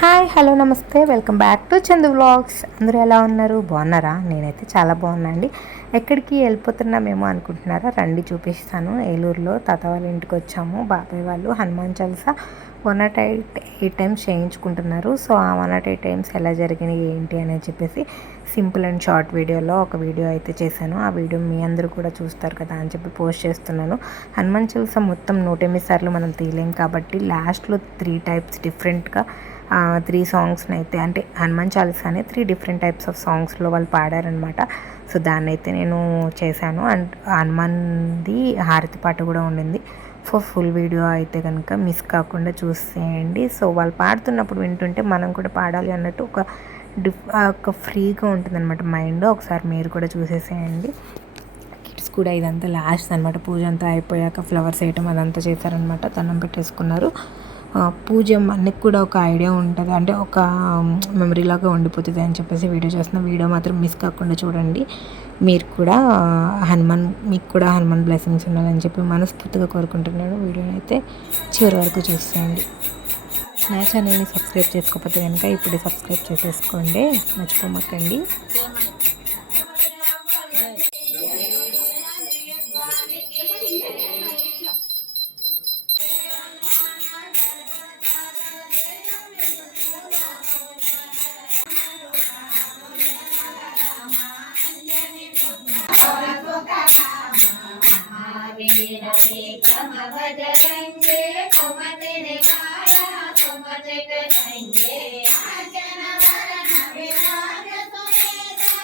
Hi hello నమస్తే welcome back to Chandu వ్లాగ్స్. అందరూ ఎలా ఉన్నారు? బాగున్నారా? నేనైతే చాలా బాగున్నా అండి. ఎక్కడికి వెళ్ళిపోతున్నామేమో అనుకుంటున్నారా? రండి చూపిస్తాను. ఏలూరులో తాత వాళ్ళ ఇంటికి వచ్చాము. బాబాయ్ వాళ్ళు హనుమాన్ చాలీసా 108 టైమ్స్ చేయించుకుంటున్నారు. సో ఆ 108 టైమ్స్ ఎలా జరిగినాయి ఏంటి అని చెప్పేసి సింపుల్ అండ్ షార్ట్ వీడియోలో ఒక వీడియో అయితే చేశాను. ఆ వీడియో మీ అందరూ కూడా చూస్తారు కదా అని చెప్పి పోస్ట్ చేస్తున్నాను. హనుమాన్ చాలీసా మొత్తం 108 సార్లు మనం తీయలేం కాబట్టి లాస్ట్లో 3 టైప్స్ డిఫరెంట్గా 3 సాంగ్స్ని అయితే అంటే హనుమాన్ చాలీసాని 3 డిఫరెంట్ టైప్స్ ఆఫ్ సాంగ్స్లో వాళ్ళు పాడారనమాట. సో దాన్ని అయితే నేను చేశాను. అండ్ హనుమాన్ది హారతి పాట కూడా ఉండింది. ఫుల్ వీడియో అయితే కనుక మిస్ కాకుండా చూసేయండి. సో వాళ్ళు పాడుతున్నప్పుడు వింటుంటే మనం కూడా పాడాలి అన్నట్టు ఒక ఫ్రీగా ఉంటుందన్నమాట మైండ్. ఒకసారి మీరు కూడా చూసేసేయండి. కిడ్స్ కూడా ఇదంతా లాస్ట్ అనమాట. పూజ అంతా అయిపోయాక ఫ్లవర్స్ వేయటం అదంతా చేశారనమాట. దండం పెట్టేసుకున్నారు. పూజ మనకి కూడా ఒక ఐడియా ఉంటుంది, అంటే ఒక మెమరీలాగా ఉండిపోతుంది అని చెప్పేసి వీడియో చేస్తున్న. వీడియో మాత్రం మిస్ కాకుండా చూడండి. మీరు కూడా మీకు కూడా హనుమాన్ బ్లెస్సింగ్స్ ఉండాలని చెప్పి మనస్ఫూర్తిగా కోరుకుంటున్నాను. వీడియోని అయితే చివరి వరకు చూసేయండి. నా ఛానల్ని సబ్స్క్రైబ్ చేసుకోకపోతే కనుక ఇప్పుడు సబ్స్క్రైబ్ చేసేసుకోండి, మర్చిపోమక్కండి. बजरंगे कुमते काया कुमते करेंगे आजन वरण विराज सुमेधा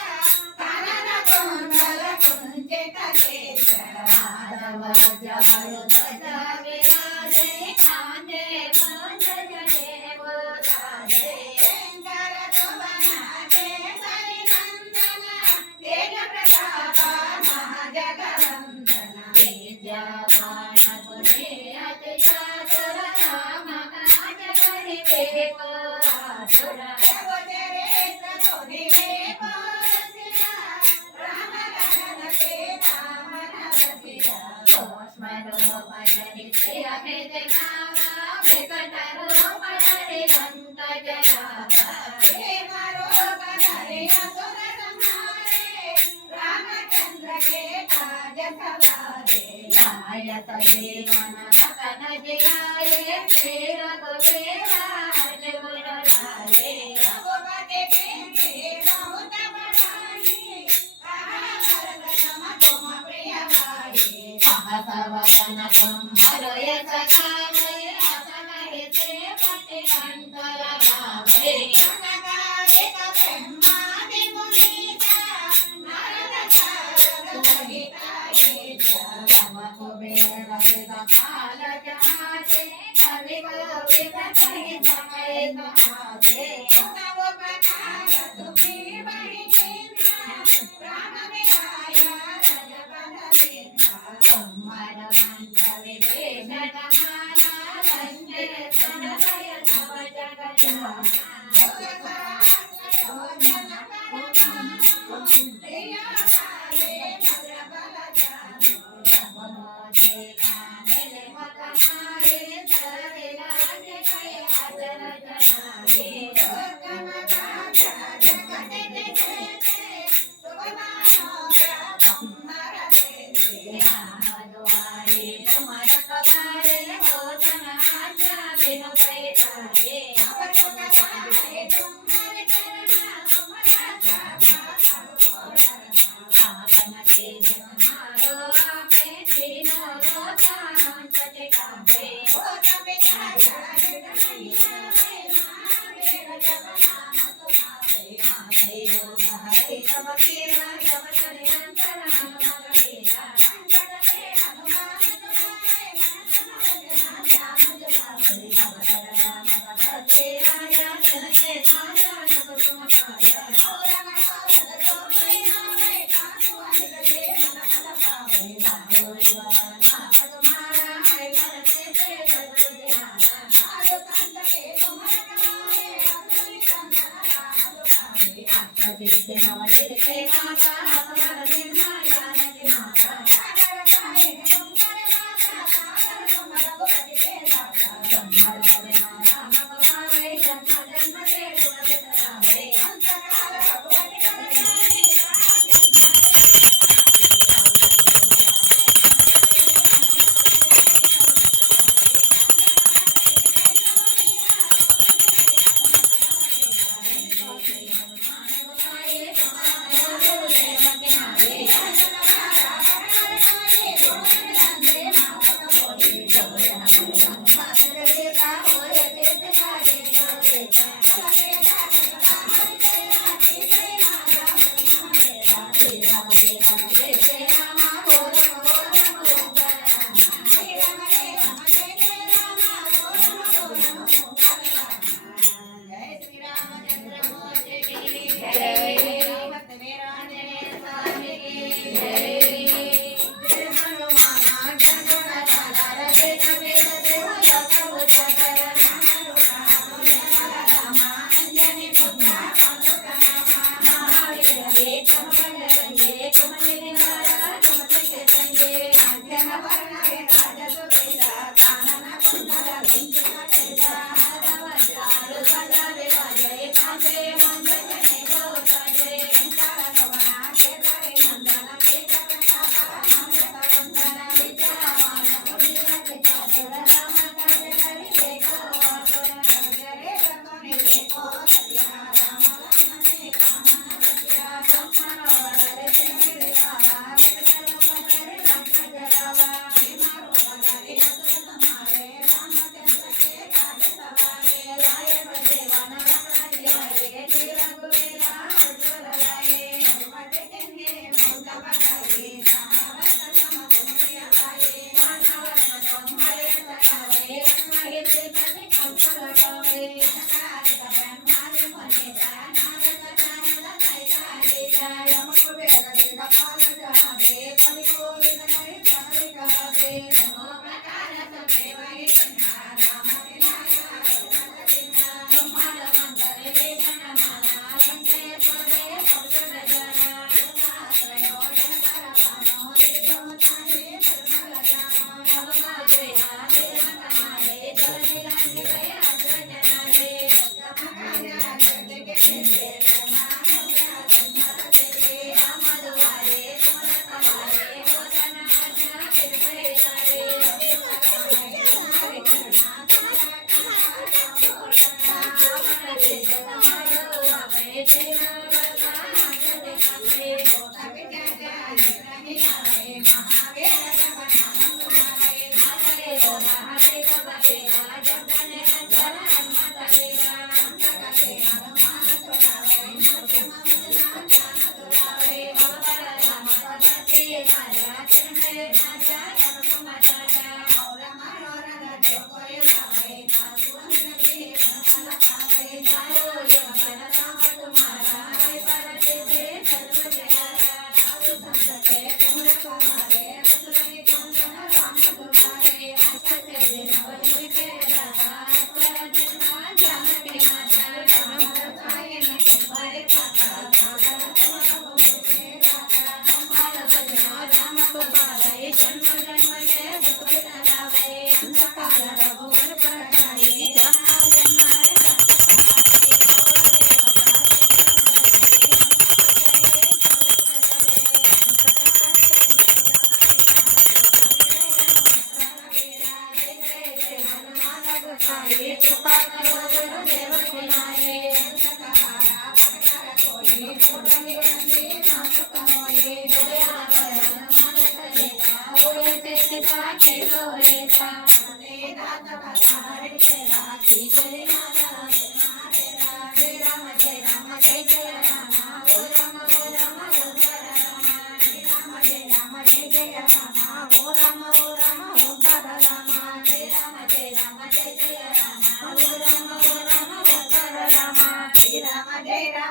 कानन कुंडल कुंचित केसर माधव जवरु ध्वजा विराजे कांधे मूंज जनेऊ साजे शंकर सुवनाते हरिनंदन तेज प्रताप महाजगवंदन विद्यावान रामचंद्र के काज सवारे लायत जीवन रतन जियाए तेरा गोवेरा हज गुण लाए रघुपति के बहुत बड़ाई कहा भरत सम तुम प्रिय भाई सहस वदन तुम्हारो यश गावै असमहि से पति कंठ लगावै अनगारिक ब्रह्मादि मुनीसा नारद सारद सहिताये जगम कुबेर पाल जहाजे कवि गोविंद कहि समेत आजे नव प्रकार सुखी बहि चिन्ह राम मिलाया रजपद दीन्हा तुम्हार मंत्र विभीषण माना रंगे सन भय नव जग जाना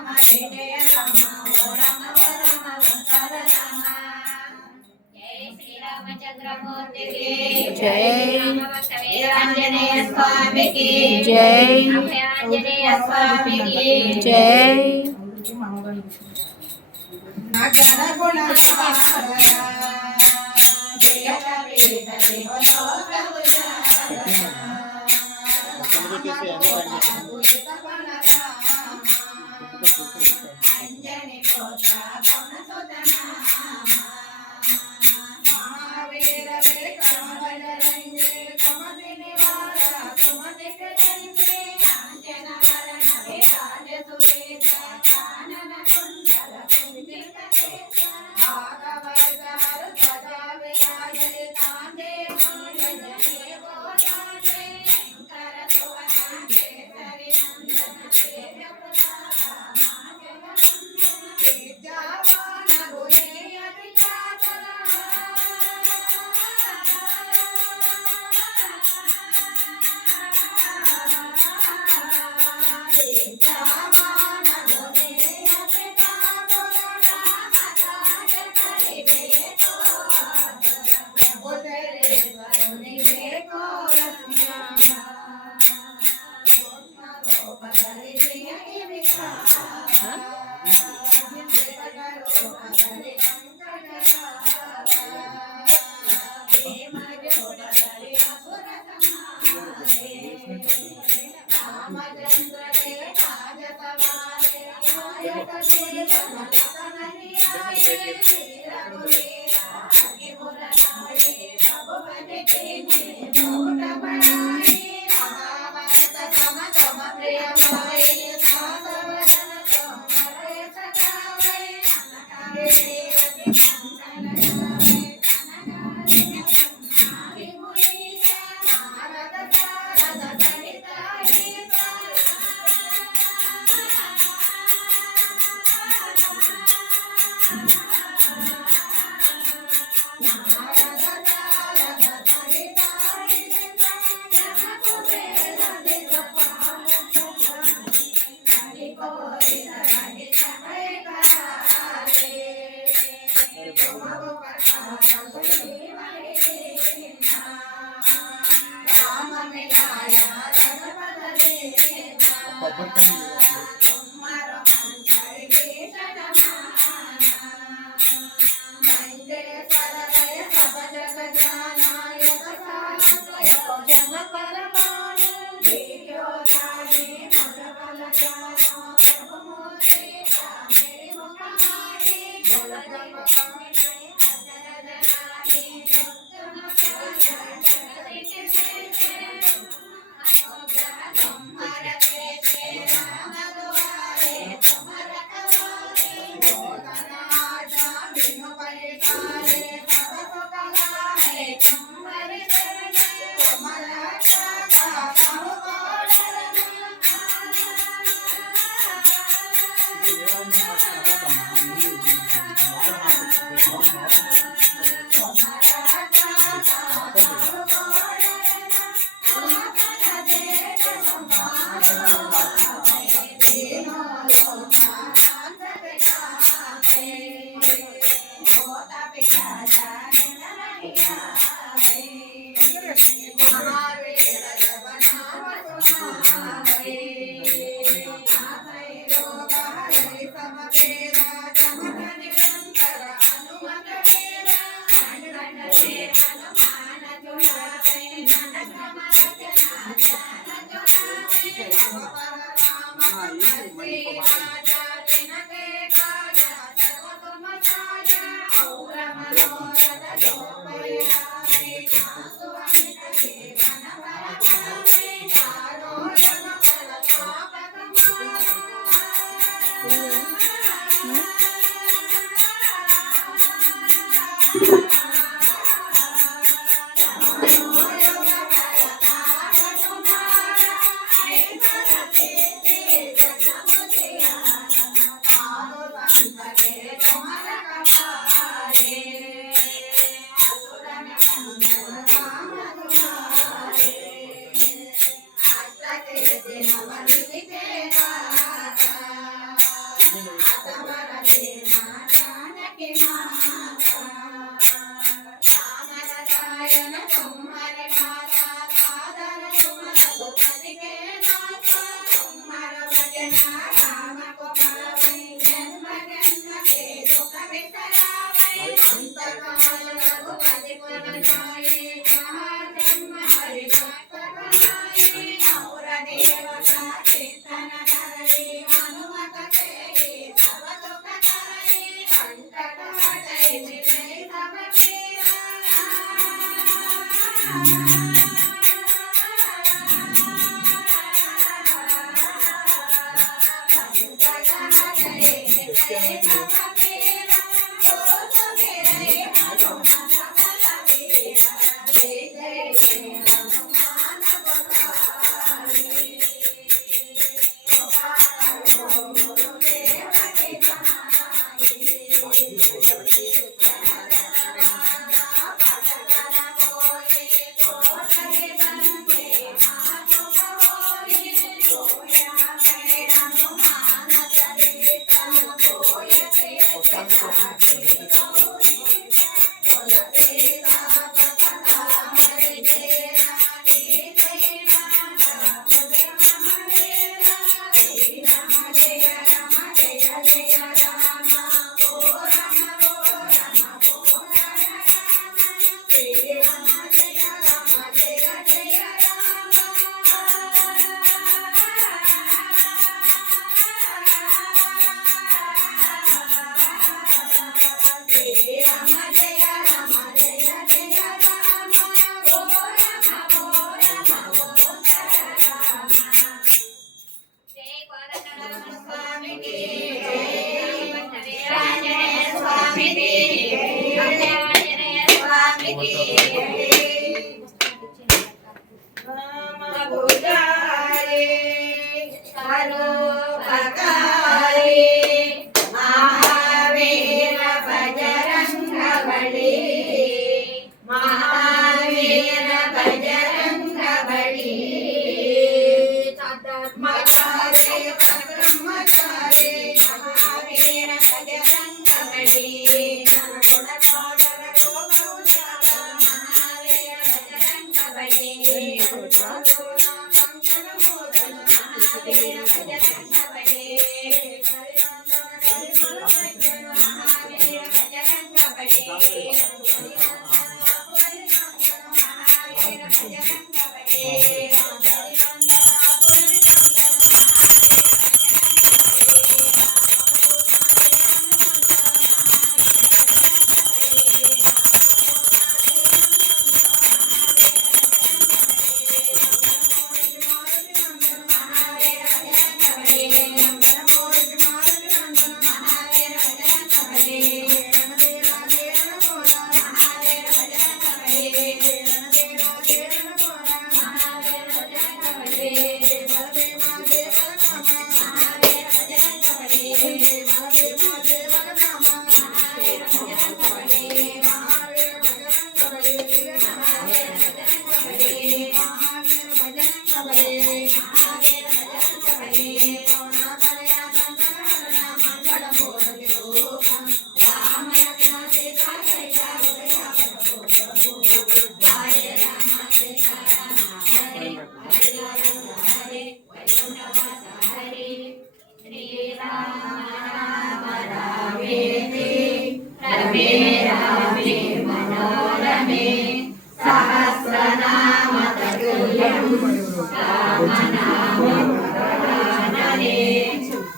జయ జయ రామ ఓ రామ ఓ రామ ఓంకార రామ జై శ్రీరామచంద్రమూర్తికి జై రామభక్త వీరాంజనేయ స్వామికి జై అభయాంజనేయ స్వామికి జై జయ అంజని పోత మహావీర విక్రమబల రంగే కమతి నివార కమతి రంగే కాంచన వరణ విరాజ సురేత కానన కుండల కుండిత భాగవత హర ధ్వజ విరాజ కాందే జయ గోదాజే శంకర సువన కేసరి నందన తేజ ప్రతాప విద్యావాన గుణేయతి చాతల విద్యావాన గుణేయతి చాతల రామకాయ కరివేతో ఉదరే వరుణి వేకో రస్యామ రూపధరి శ్రీ విక్రమ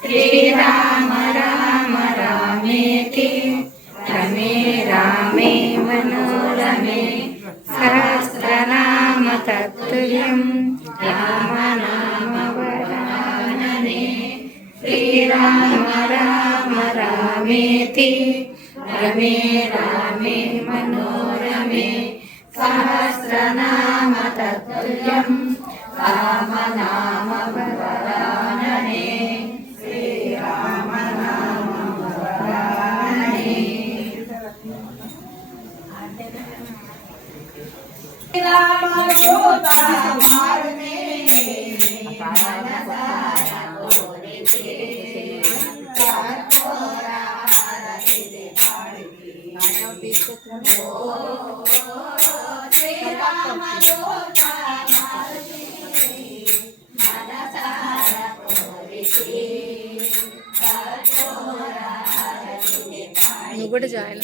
శ్రీరామ రామ రామేతి రమే రామే మనోరమే సహస్రనామ తత్తుల్యం రామ నామ వరాననే శ్రీరామ రామ రామేతి రమే రామే మనోరమే సహస్రనామ తత్తుల్యం రామ నామ వరాననే శ్రీరామ నామ వరాననే రామ దూత మారనే నువ్వు కూడా జాయిన్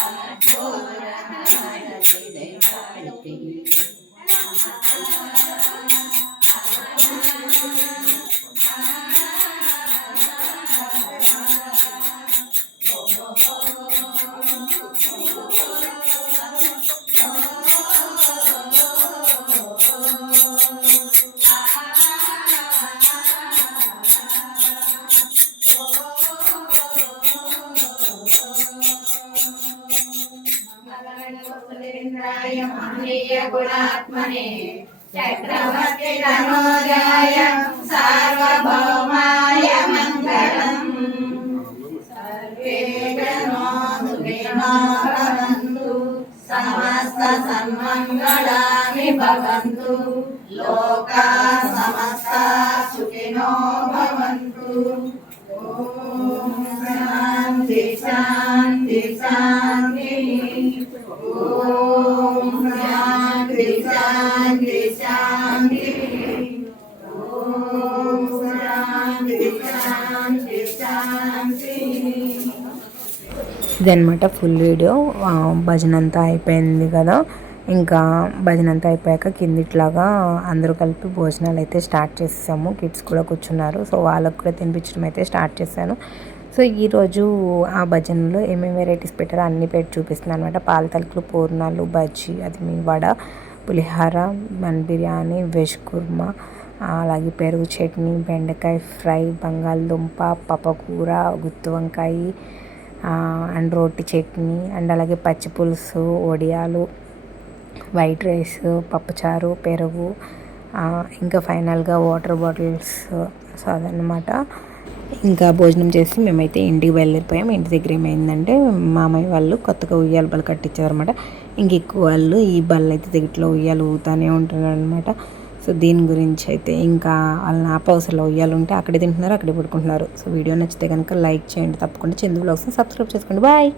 కఠోర హారతి దైవాడికి गुणात्मने चक्रवर्ति तनोजाय सार्वभौमाय मङ्गलम् सर्वे जनो सुखिनो भवन्तु समस्त सन्मङ्गलानि भवन्तु लोका समस्ता सुखिनो भवन्तु ॐ शान्ति शान्ति शान्ति ॐ शान्ति शान्ति शान्ति ॐ शान्ति शान्ति शान्ति ఇదనమాట ఫుల్ వీడియో. భజన అంతా అయిపోయింది కదా, ఇంకా భజన అంతా అయిపోయాక కిందిట్లాగా అందరూ కలిపి భోజనాలు అయితే స్టార్ట్ చేసాము. కిడ్స్ కూడా కూర్చున్నారు, సో వాళ్ళకు కూడా తినిపించడం అయితే స్టార్ట్ చేశాను. సో ఈరోజు ఆ భజనలో ఏమేమి వెరైటీస్ పెట్టారో అన్నీ పెట్టి చూపిస్తున్నాను అనమాట. పాల తలుకులు, పూర్ణాలు, బజ్జీ, అది మీ వడ, పులిహార, మన్ బిర్యానీ, వెజ్ కుర్మా, అలాగే పెరుగు చట్నీ, బెండకాయ ఫ్రై, బంగాళదుంప, పప్పకూర, గుత్తి వంకాయ అండ్ రోటి చట్నీ, అండ్ అలాగే పచ్చి పులుసు, వడియాలు, వైట్ రైస్, పప్పుచారు, పెరుగు, ఇంకా ఫైనల్గా వాటర్ బాటిల్స్. సో అదనమాట. ఇంకా భోజనం చేసి మేమైతే ఇంటికి వెళ్ళిపోయాం. ఇంటి దగ్గర ఏమైందంటే మామయ్య వాళ్ళు కొత్తగా ఉయ్యాల బల్ల కట్టించారనమాట. ఇంక ఎక్కువ వాళ్ళు ఈ బల్ల అయితే దిగిట్లో ఉయ్యాలు ఊగుతూనే ఉంటున్నారు అనమాట. సో దీని గురించి అయితే ఇంకా వాళ్ళని ఆపవసరంలో ఉయ్యాలు ఉంటే అక్కడే తింటున్నారు, అక్కడే పడుకుంటున్నారు. సో వీడియో నచ్చితే కనుక లైక్ చేయండి, తప్పకుండా చందు వ్లాగ్స్ని సబ్స్క్రైబ్ చేసుకోండి. బాయ్.